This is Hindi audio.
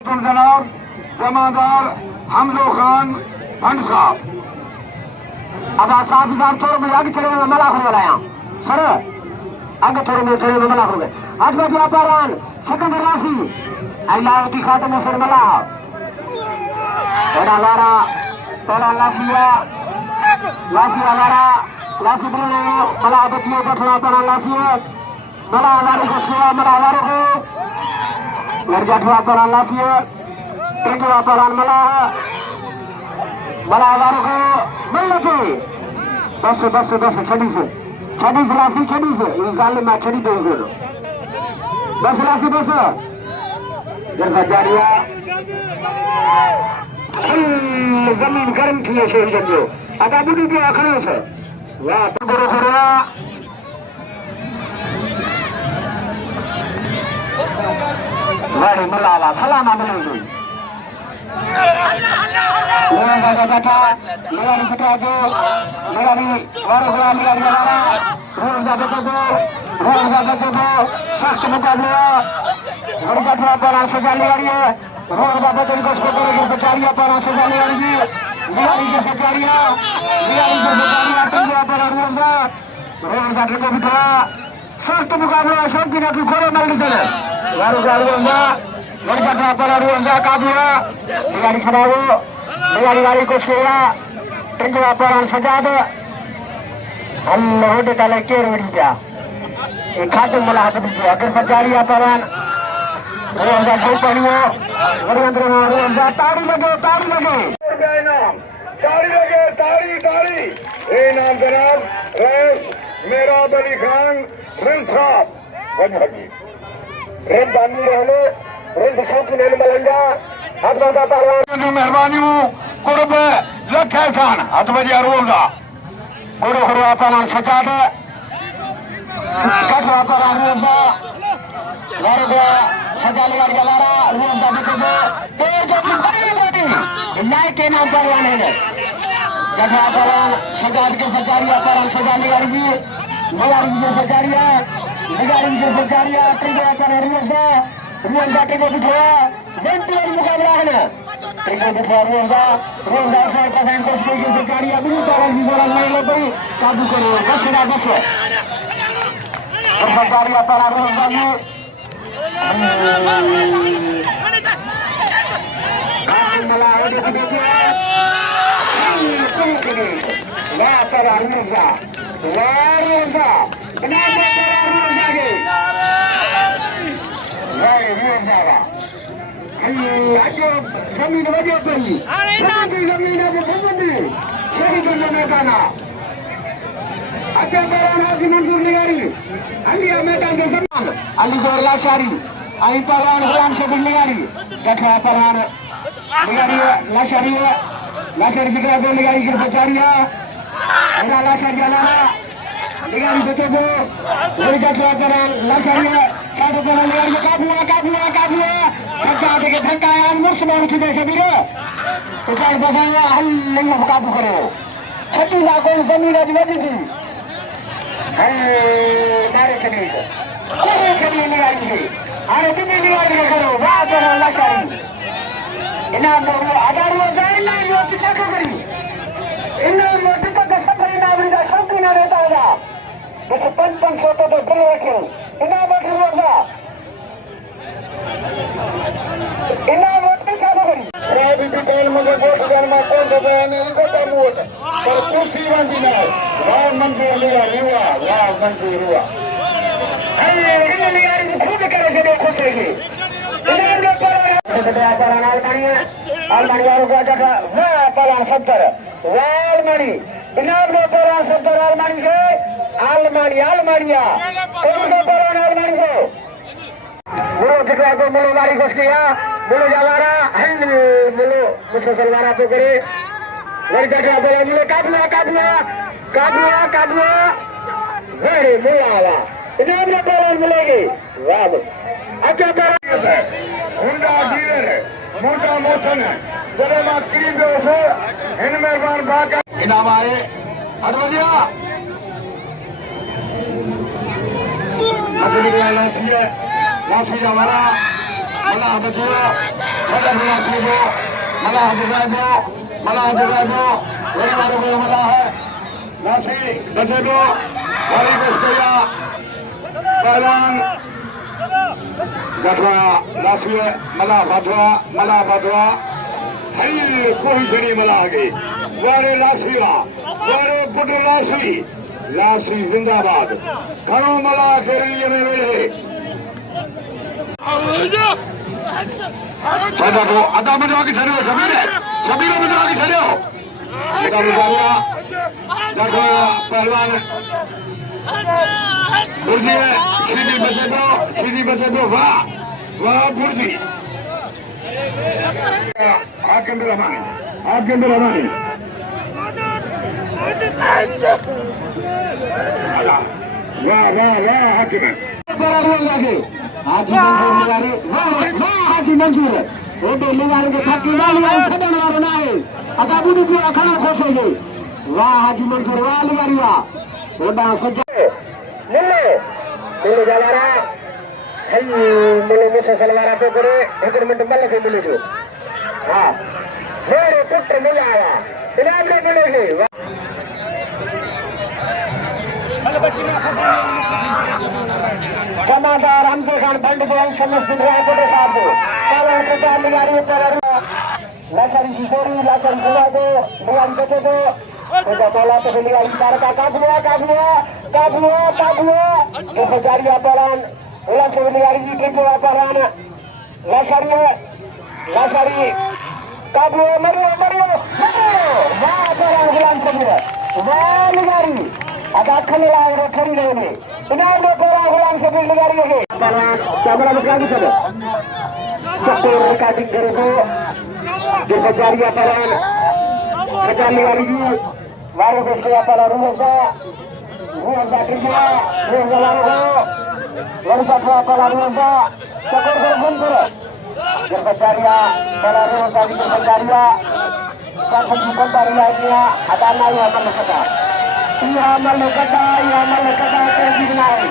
जनाब जमादार हमजो खान भंड साहब अब साहब थोड़े मुझे आगे चले मला हो गया सर आगे थोड़े में मला हो गए आज मैं व्यापारान सेकंड राशि अल्लाह खाते में सर मला पहला लारा पहला लासिया लारा लासी बोले मला बतियों का थोड़ा पहला लासिया मला हमारे को छुआ मला हमारे को नरजाठवा पर लाफिया टिंगवा पर मला वालों को मिल लगे बस छड़ी से लासी छड़ी से इस जाले में छड़ी दे दो बस लासी बस जैसा जारिया जमीन गर्म थी शहर जंजो अदा बुढ़ी के आखिर से वाह गुरु गुरुआ मलावा सलामा मिलेगी सख्त मुकाबला शौकी ना घोड़े मल काबुआ गाड़ी खराबो गाड़ी को छेड़ा टिंगवा पर सजाद अल्लाह होटे ताले के रोड़ी जा एक खाते मला हाथ में अगर सजारिया परन रोजा जो पनियो वरिंद्र रोजा ताड़ी लगे ताड़ी ए नाम जनाब रईस मेरा बली खान रिंद साहब वजहगी रिंद बानी रहने रिंद शौकी ने मलंगा हाथ बंदा पहलवान की मेहरबानी कुर्ब लखे खान हाथ बजिया रोगा गुरु हुआ पहलवान सजाद कटवा पहलवान रोगा वर्ग सजाली वाली गलारा रोगा दिखे तेज की बड़ी बड़ी लाइट के नाम पहलवान है गठवा पहलवान सजाद के सजारिया पहलवान सजाली वाली निगारी के सजारिया ट्रिगरा कर रोजा टिको बिठा वेंटियर मुकाबला है टिको बिठा रोजा फर पसंद को की सजारिया बिल्कुल तरह की बोला नहीं लो भाई काबू करो बस और सजारिया पर रोजा ने मला हो दिया ला कर रोजा बना जमीन वजह करी जमीन अच्छा मंजूर निगारी अलिया मैदान के समान अली जोर लाशारी आई पहलवान गुलाम शबीर निगारी गठवा पहलवान निगारी लाशारी बिगड़ा दो निगारी के सचारिया लाशारी अलावा निगारी बच्चों को वही गठवा पहलवान लाशारी काबुआ सच्चा के धक्का है मुस्लिम उठ गए शबीर तो चार बसाया हल नहीं काबू करो 36 लाख को जमीन आज लगी थी नारे चली निगारी थी अरे तुम निगारी करो वाह करो लाशारी इनाम हजार इनाम पीछा क्यों करी इनाम तक सफर इनाम शौकी ना रहता होगा जैसे 500 तो बिल रखे इनाम होगा इनाम पीछा करी रेडी डिटेल मुझे वोट करना कौन देता है नहीं देता वोट पर कुर्सी बंदी ना वाह मंजूर हुआ अरे इन निगारी खुद करे से देखो सेगी इनाम लो पर आलमणी वालों का जगह वाह पला 70 वालमणी इनाम लो पर 70 आलमणी से आलमणिया कौन को पर आलमणी को बोलो जितना को बोलो गाड़ी घुस गया बोलो जवारा बोलो मुझसे सलवारा तो करे घर जगह बोलो बोलो काबुआ वेरी मुलावा इनाम लो पर मिलेगी वाह अच्छा पर हुंडा डीलर है मोटा मोशन है जरा मां क्रीम दो से इन मेहमान बाका इनाम आए अदवजिया अदवजिया लाठी है लाठी हमारा बड़ा बचुआ Ada berlaku itu, malah juga itu, dari baru malah nasi betul dari Bustoya, Balang, Gadwa, nasi malah badwa, hai koi jadi malah lagi, baru nasi lah, baru butuh nasi zindabad, kalau malah kiri ini boleh. Coba tu, ada mana lagi serius, Sabir mana lagi serius. Kita berjaya, jaga pehluan. Burji, sini betul, wah burji. Akan beramai. Wah, hakim. Baru lagi. Haji Mansur itu luar ke kaki yang sedang warnai agak budu dia akan kosong wah Haji Mansur wah luar ya sudah sejak mulu jalara hai mulu musa salwara pe kore ikur mental lagi mulu jo ha mere putra mulu आया इनाम ले मिलेगी जमादार हमसे खान बंद के समस्त दुनिया को साथ दो चलो सरकार निगारी पर लाशरी शिशोरी लाशरी बुला दो बुलान के दो तो बोला तो निगारी पर का काबुआ तो खजारिया परान उलान से निगारी जी के परान लाशरी काबुआ मरियो वाह परान उलान से वाह निगारी ada kalian orang kiri ini. Ini ada orang ulang sebelum negara ini. Kamera berlagi saja. Satu recording itu dikejar aparan. Kejar lagi. Baru bersiap para rusa kerja, rusa lalu para rusa. Sekarang mundur. Dikejar para rusa dikejar. Satu dari lagi ada naik apa mereka. Ya malakada kredit naik.